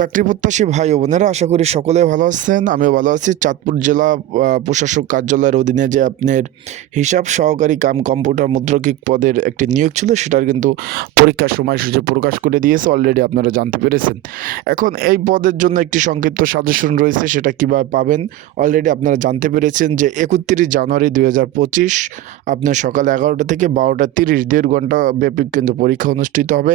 চাকরি প্রত্যাশী ভাই ও বোনেরা, আশা করি সকলে ভালো আছেন। আমিও ভালো আছি। চাঁদপুর জেলা প্রশাসক কার্যালয়ের অধীনে যে আপনার হিসাব সহকারী কাম কম্পিউটার মুদ্রকিক পদের একটি নিয়োগ ছিল, সেটার কিন্তু পরীক্ষার সময়সূচি প্রকাশ করে দিয়েছে। অলরেডি আপনারা জানতে পেরেছেন। এখন এই পদের জন্য একটি সংক্ষিপ্ত সাজেশন রয়েছে, সেটা কীভাবে পাবেন অলরেডি আপনারা জানতে পেরেছেন যে 31 জানুয়ারি 2025 আপনার সকাল 11টা থেকে 12টা 30 1.5 ঘন্টা ব্যাপী কিন্তু পরীক্ষা অনুষ্ঠিত হবে।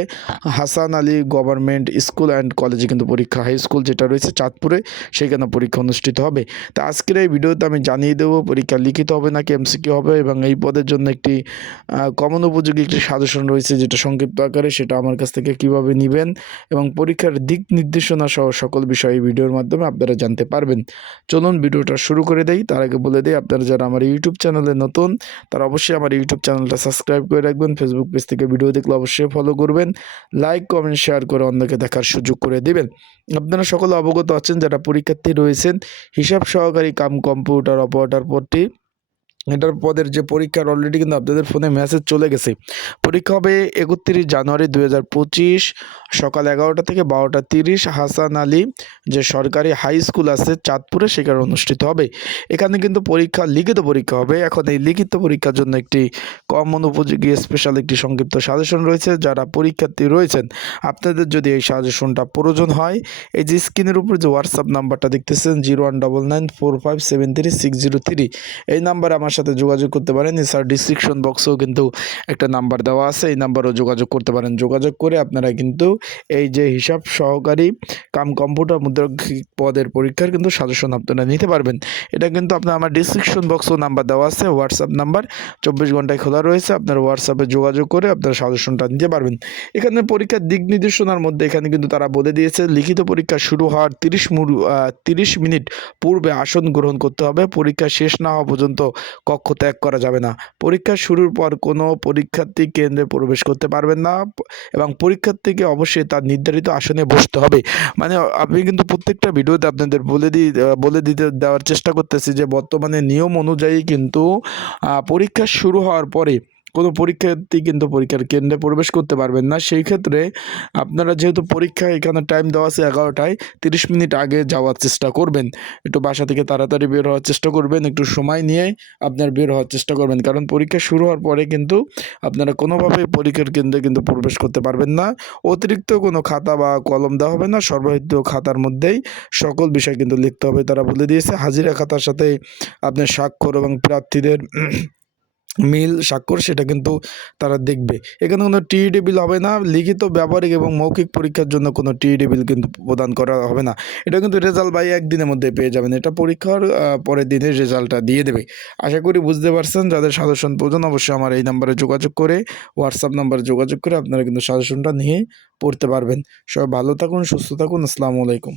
Hasan Ali government school and কলেজে কিন্তু পরীক্ষা, হাই স্কুল যেটা রয়েছে চাঁদপুরে, সেখানে পরীক্ষা অনুষ্ঠিত হবে। তো আজকের এই ভিডিওতে আমি জানিয়ে দেবো পরীক্ষা লিখিত হবে নাকি এমসিকিউ হবে, এবং এই পদের জন্য একটি কমন উপযোগী একটি সাজেশন রয়েছে যেটা সংক্ষিপ্ত আকারে, সেটা আমার কাছ থেকে কিভাবে নেবেন এবং পরীক্ষার দিক নির্দেশনা সহ সকল বিষয় এই ভিডিওর মাধ্যমে আপনারা জানতে পারবেন। চলুন ভিডিওটা শুরু করে দেই। তার আগে বলে দিই, আপনারা যারা আমার ইউটিউব চ্যানেলে নতুন, তারা অবশ্যই আমার ইউটিউব চ্যানেলটা সাবস্ক্রাইব করে রাখবেন। ফেসবুক পেজ থেকে ভিডিও দেখলে অবশ্যই ফলো করবেন, লাইক কমেন্ট শেয়ার করে অন্যকে দেখার সুযোগ করে দিবেন। আপনারা সকলে অবগত আছেন যারা পরীক্ষার্থী রয়েছেন, হিসাব সহকারী কাম কম্পিউটার অপারেটর পদটি, এটার পদের যে পরীক্ষার অলরেডি কিন্তু আপনাদের ফোনে মেসেজ চলে গেছে। পরীক্ষা হবে 31 জানুয়ারি 2025 সকাল 11টা থেকে 12টা 30 হাসান আলী যে সরকারি হাই স্কুল আছে চাঁদপুরে, সেখানে অনুষ্ঠিত হবে। এখানে কিন্তু পরীক্ষা লিখিত পরীক্ষা হবে। এখন এই লিখিত পরীক্ষার জন্য একটি কমন উপযোগী স্পেশাল একটি সংক্ষিপ্ত সাজেশন রয়েছে। যারা পরীক্ষার্থী রয়েছেন, আপনাদের যদি এই সাজেশনটা প্রয়োজন হয়, এই যে স্ক্রিনের উপর যে হোয়াটসঅ্যাপ নাম্বারটা দেখতেছেন 01994573 এই নাম্বারে আমার সাথে যোগাযোগ করতে পারেন। এছাড়া ডিসক্রিপশন বক্সেও কিন্তু একটা নাম্বার দেওয়া আছে, এই নাম্বারেও যোগাযোগ করতে পারেন। যোগাযোগ করে আপনারা কিন্তু এই যে হিসাব সহকারী কাম কম্পিউটার মুদ্রকিক পদের পরীক্ষার কিন্তু সাজেশন আপনারা নিতে পারবেন। এটা কিন্তু আপনার আমার ডিসক্রিপশন বক্সেও নাম্বার দেওয়া আছে, হোয়াটসঅ্যাপ নাম্বার 24 ঘন্টায় খোলা রয়েছে। আপনার হোয়াটসঅ্যাপে যোগাযোগ করে আপনারা সাজেশনটা নিতে পারবেন। এখানে পরীক্ষার দিক নির্দেশনার মধ্যে এখানে কিন্তু তারা বলে দিয়েছে, লিখিত পরীক্ষা শুরু হওয়ার 30 মিনিট পূর্বে আসন গ্রহণ করতে হবে। পরীক্ষা শেষ না হওয়া পর্যন্ত কক্ষ ত্যাগ করা যাবে না। পরীক্ষা শুরুর পর কোনো পরীক্ষার্থী কেন্দ্রে প্রবেশ করতে পারবেন না, এবং পরীক্ষার্থীকে অবশ্যই তার নির্ধারিত আসনে বসতে হবে। মানে আমি কিন্তু প্রত্যেকটা ভিডিওতে আপনাদের বলে দিতে দেওয়ার চেষ্টা করতেছি যে বর্তমানে নিয়ম অনুযায়ী কিন্তু পরীক্ষা শুরু হওয়ার পরে কোনো পরীক্ষার্থী কিন্তু পরীক্ষার কেন্দ্রে প্রবেশ করতে পারবেন না। সেই ক্ষেত্রে আপনারা যেহেতু পরীক্ষা এখানে টাইম দেওয়া আছে 11টায়, 30 মিনিট আগে যাওয়ার চেষ্টা করবেন। একটু বাসা থেকে তাড়াতাড়ি বের হওয়ার চেষ্টা করবেন, একটু সময় নিয়ে আপনার বের হওয়ার চেষ্টা করবেন, কারণ পরীক্ষা শুরু হওয়ার পরে কিন্তু আপনারা কোনোভাবেই পরীক্ষার কেন্দ্রে কিন্তু প্রবেশ করতে পারবেন না। অতিরিক্ত কোনো খাতা বা কলম দেওয়া হবে না, সর্বহিত খাতার মধ্যেই সকল বিষয় কিন্তু লিখতে হবে। তারা বলে দিয়েছে হাজিরা খাতার সাথে আপনার স্বাক্ষর এবং প্রার্থীদের মিল স্বাক্ষর, সেটা কিন্তু তারা দেখবে। এখানে কোনো টিইডি বিল হবে না। লিখিত, ব্যবহারিক এবং মৌখিক পরীক্ষার জন্য কোনো টিইডি বিল কিন্তু প্রদান করা হবে না। এটা কিন্তু রেজাল্ট বাই একদিনের মধ্যে পেয়ে যাবেন। এটা পরীক্ষার পরের দিনের রেজাল্টটা দিয়ে দেবে। আশা করি বুঝতে পারছেন। যাদের সাজেশন প্রয়োজন অবশ্যই আমার এই নাম্বারে যোগাযোগ করে, হোয়াটসঅ্যাপ নাম্বারে যোগাযোগ করে আপনারা কিন্তু সাজেশনটা নিয়ে পড়তে পারবেন। সবাই ভালো থাকুন, সুস্থ থাকুন। আসসালামু আলাইকুম।